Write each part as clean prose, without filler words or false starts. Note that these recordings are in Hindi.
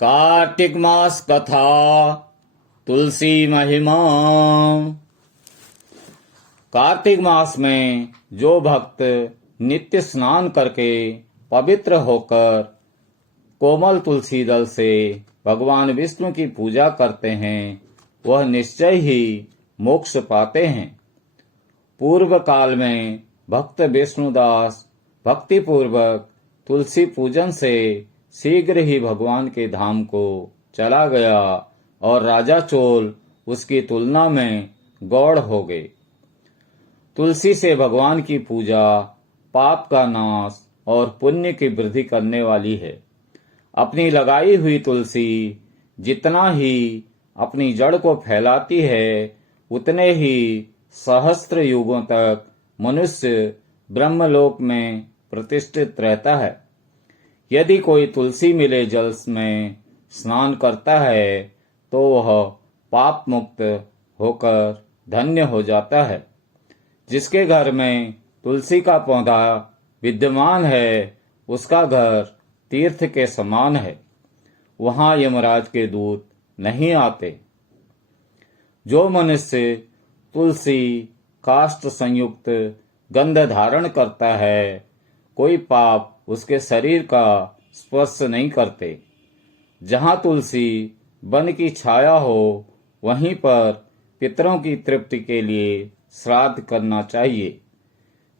कार्तिक मास कथा तुलसी महिमा। कार्तिक मास में जो भक्त नित्य स्नान करके पवित्र होकर कोमल तुलसी दल से भगवान विष्णु की पूजा करते हैं वह निश्चय ही मोक्ष पाते हैं। पूर्व काल में भक्त विष्णुदास भक्ति पूर्वक तुलसी पूजन से शीघ्र ही भगवान के धाम को चला गया और राजा चोल उसकी तुलना में गौड़ हो गए। तुलसी से भगवान की पूजा पाप का नाश और पुण्य की वृद्धि करने वाली है। अपनी लगाई हुई तुलसी जितना ही अपनी जड़ को फैलाती है उतने ही सहस्त्र युगों तक मनुष्य ब्रह्मलोक में प्रतिष्ठित रहता है। यदि कोई तुलसी मिले जल में स्नान करता है तो वह पाप मुक्त होकर धन्य हो जाता है। जिसके घर में तुलसी का पौधा विद्यमान है उसका घर तीर्थ के समान है, वहां यमराज के दूत नहीं आते। जो मनुष्य तुलसी काष्ठ संयुक्त गंध धारण करता है कोई पाप उसके शरीर का स्पर्श नहीं करते। जहां तुलसी वन की छाया हो वहीं पर पितरों की तृप्ति के लिए श्राद्ध करना चाहिए।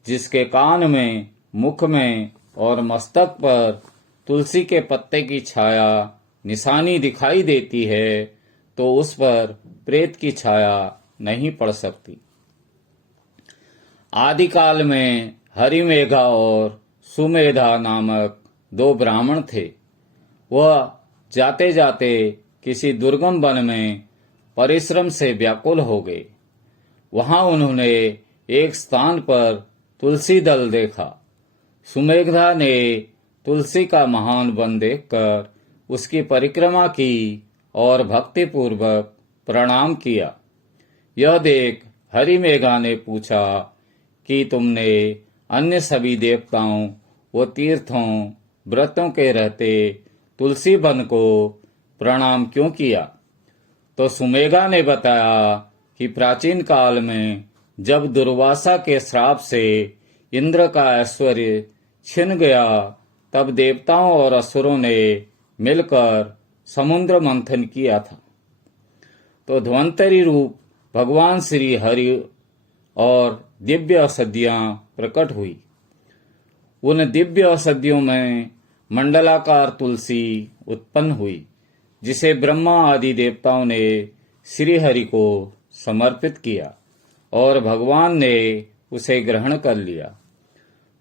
जिसके कान में, मुख में और मस्तक पर तुलसी के पत्ते की छाया निशानी दिखाई देती है तो उस पर प्रेत की छाया नहीं पड़ सकती। आदिकाल में हरिमेघा और सुमेधा नामक दो ब्राह्मण थे। वह जाते जाते किसी दुर्गम वन में परिश्रम से व्याकुल हो गए। वहां उन्होंने एक स्थान पर तुलसी दल देखा। सुमेधा ने तुलसी का महान वन देखकर उसकी परिक्रमा की और भक्तिपूर्वक प्रणाम किया। यह देख हरिमेघा ने पूछा कि तुमने अन्य सभी देवताओं व तीर्थों व्रतों के रहते तुलसी वन को प्रणाम क्यों किया? तो सुमेधा ने बताया कि प्राचीन काल में जब दुर्वासा के श्राप से इंद्र का ऐश्वर्य छिन गया तब देवताओं और असुरों ने मिलकर समुद्र मंथन किया था। तो धन्वंतरी रूप भगवान श्री हरि और दिव्य औषधियां प्रकट हुई। उन दिव्य औषधियों में मंडलाकार तुलसी उत्पन्न हुई जिसे ब्रह्मा आदि देवताओं ने श्री हरि को समर्पित किया और भगवान ने उसे ग्रहण कर लिया।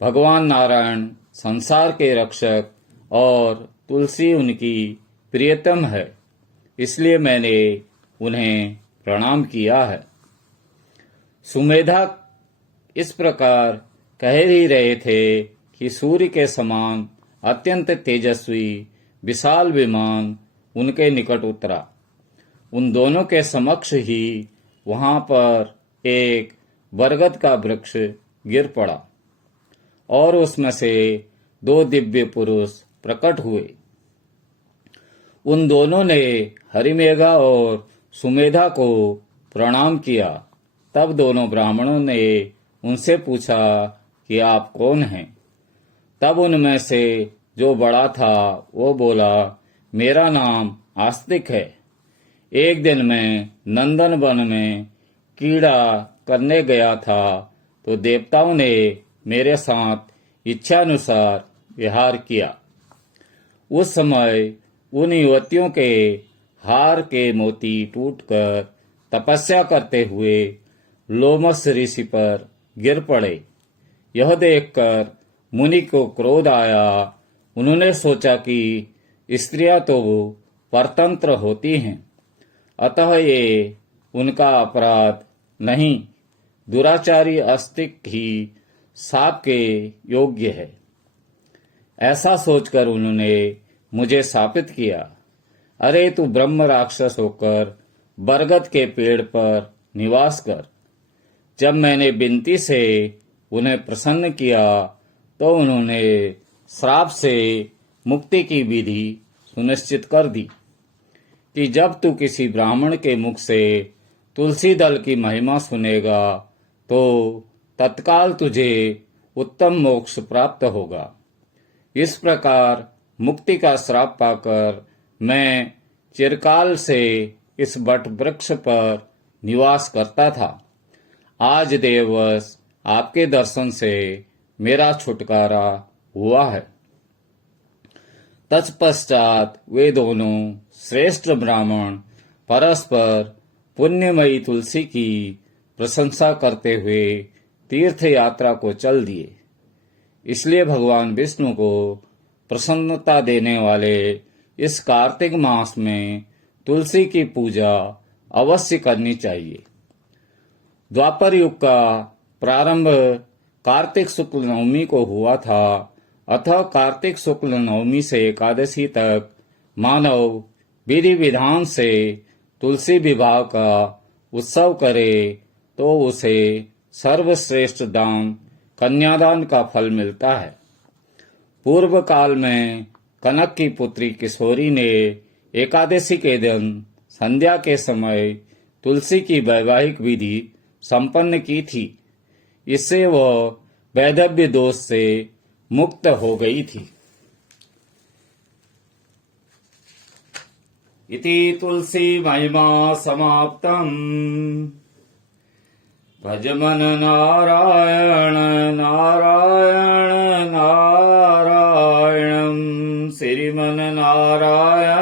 भगवान नारायण संसार के रक्षक और तुलसी उनकी प्रियतम है, इसलिए मैंने उन्हें प्रणाम किया है। सुमेधा इस प्रकार कह ही रहे थे कि सूर्य के समान अत्यंत तेजस्वी विशाल विमान उनके निकट उतरा। उन दोनों के समक्ष ही वहां पर एक बरगद का वृक्ष गिर पड़ा और उसमें से दो दिव्य पुरुष प्रकट हुए। उन दोनों ने हरिमेघा और सुमेधा को प्रणाम किया। तब दोनों ब्राह्मणों ने उनसे पूछा कि आप कौन हैं? तब उनमें से जो बड़ा था वो बोला, मेरा नाम आस्तिक है। एक दिन मैं नंदन वन में कीड़ा करने गया था तो देवताओं ने मेरे साथ इच्छानुसार विहार किया। उस समय उन युवतियों के हार के मोती टूटकर तपस्या करते हुए लोमस ऋषि पर गिर पड़े। यह देखकर मुनि को क्रोध आया। उन्होंने सोचा कि स्त्रियां तो परतंत्र होती हैं, अतः ये उनका अपराध नहीं, दुराचारी आस्तिक ही शाप के योग्य है। ऐसा सोचकर उन्होंने मुझे शापित किया। अरे तू ब्रह्म राक्षस होकर बरगद के पेड़ पर निवास कर। जब मैंने विनती से उन्हें प्रसन्न किया तो उन्होंने श्राप से मुक्ति की विधि सुनिश्चित कर दी कि जब तू किसी ब्राह्मण के मुख से तुलसी दल की महिमा सुनेगा तो तत्काल तुझे उत्तम मोक्ष प्राप्त होगा। इस प्रकार मुक्ति का श्राप पाकर मैं चिरकाल से इस बट वृक्ष पर निवास करता था। आज देववश आपके दर्शन से मेरा छुटकारा हुआ है। तत्पश्चात वे दोनों श्रेष्ठ ब्राह्मण परस्पर पुण्यमयी तुलसी की प्रशंसा करते हुए तीर्थ यात्रा को चल दिए। इसलिए भगवान विष्णु को प्रसन्नता देने वाले इस कार्तिक मास में तुलसी की पूजा अवश्य करनी चाहिए। द्वापर युग का प्रारंभ कार्तिक शुक्ल नवमी को हुआ था, अतः कार्तिक शुक्ल नवमी से एकादशी तक मानव विधि विधान से तुलसी विवाह का उत्सव करे तो उसे सर्वश्रेष्ठ दान कन्यादान का फल मिलता है। पूर्व काल में कनक की पुत्री किशोरी ने एकादशी के दिन संध्या के समय तुलसी की वैवाहिक विधि संपन्न की थी। इससे वह वैधव्य दोष से मुक्त हो गई थी। इति तुलसी महिमा समाप्तम्। भजमन नारायण नारायण नारायणं श्रीमन नारायण